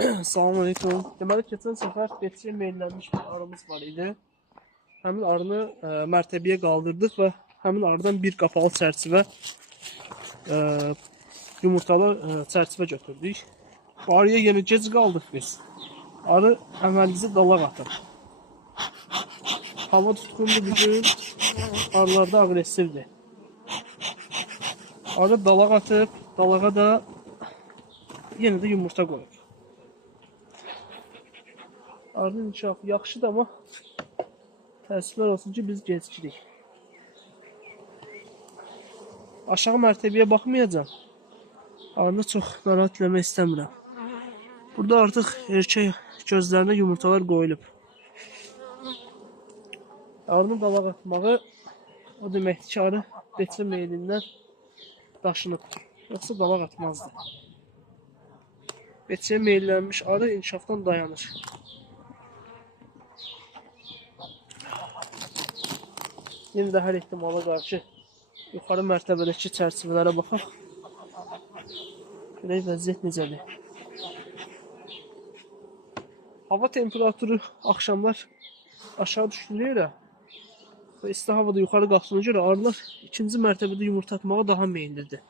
Salamünaleyküm. Deməli, keçən səfər Betçiyə meyllənmiş bir arımız var idi. Həmin arını mərtəbəyə qaldırdıq və həmin arıdan bir qapalı çərçivə yumurtalı çərçivə götürdük. Bu arıya yenə gec qaldıq biz. Arı əməlimizi dalaq atır. Hava tutqunlu bir gün, arılarda aqressivdir. Arı dalaq atıb, dalağa da yenə də yumurta qoyub. Arının inkişafı yaxşıdır, amma təəssüflər olsun ki, biz gecikirik. Aşağı mərtəbəyə baxmayacağım. Arını çox narahat eləmək istəmirəm. Burada artıq erkək gözlərinə yumurtalar qoyulub. Arının dalaq atmağı o deməkdir ki, arı Betçi meylindən daşınıb. Yoxsa dalaq atmazdı. Betçiyə meyllənmiş arı inkişafdan dayanır. Yenə də hər ehtimala qarşı yuxarı mərtəbədəki çərçivələrə baxaq. Görək vəziyyət necədir. Hava temperaturu axşamlar aşağı düşdüyünə görə və isti havada yuxarı qalxdığına görə arılar ikinci mərtəbədə yumurta atmağa daha meyillidir.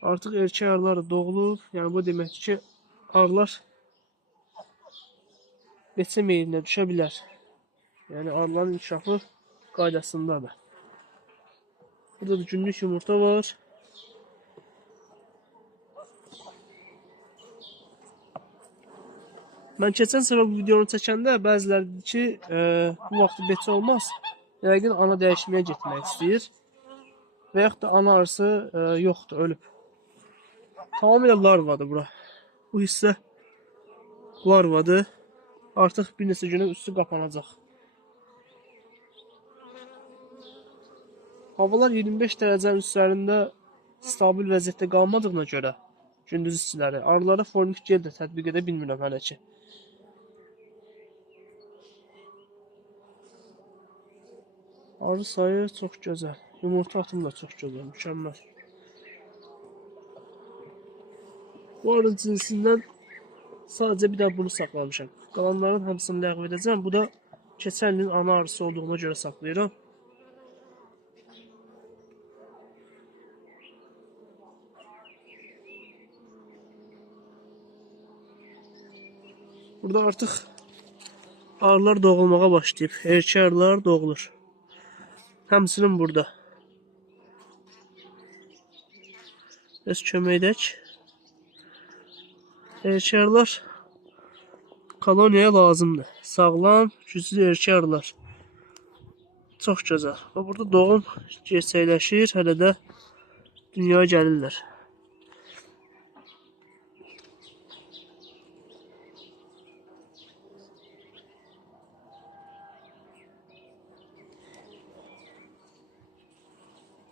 Artıq erkək arılar doğulub, yəni bu deməkdir ki, arılar Betçi meylinə düşə bilər. Yəni arıların inkişafı qaydasındadır. Burada da günlük yumurta var. Mən keçən səfər bu videonu çəkəndə bəziləri dedi ki, bu vaxt Betçi olmaz. Yəqin ana dəyişməyə getmək istəyir. Və yaxud da ana arısı yoxdur, ölüb. Tamamilə larvadır bura. Bu hissə larvadır. Artıq bir neçə günə üstü qapanacaq. Havalar 25 dərəcənin üzərində stabil vəziyyətdə qalmadığına görə gündüz istiləri arılara fornik gel də tətbiq edə bilmirəm hələ ki. Arı sayı çox gözəl. Yumurta atımı da çox gözəl, mükəmməl. Bu arı cinsindən sadəcə bir də bunu saxlamışam. Qalanların hamısını ləğv edəcəm. Bu da keçən ilin ana arısı olduğuna görə saxlayıram. Burada artıq arılar doğulmağa başlayıb. Erkək arılar doğulur. Həmsinin burada. Biz kömək edək. Erkək arılar koloniyaya lazımdır. Sağlam, güclü erkək arılar. Çox gözəl. Və burada doğum gerçəkləşir, hələ də dünyaya gəlirlər.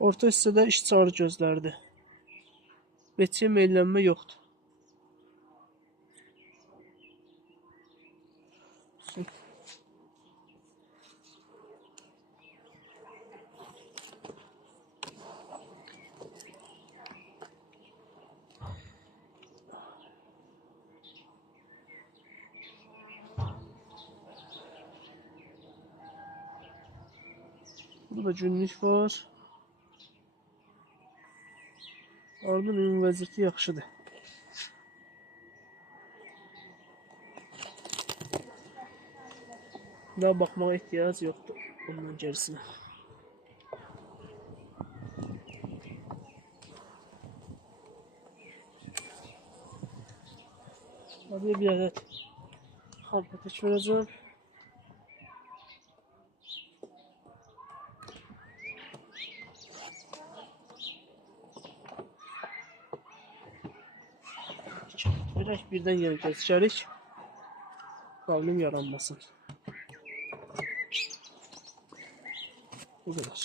Orta hissədə işçi arı gözləridir. Betçiyə meyllənmə yoxdur. Burada da günlük var. Arının ümumi vəziyyəti yaxşıdır. Daha baxmağa ehtiyac yoxdur bundan gerisinə. Arıya bir ədəd xam pətək verəcəm. Verək, birdən yenə keçərik. Qalbim yaranmasın. Bu qədər.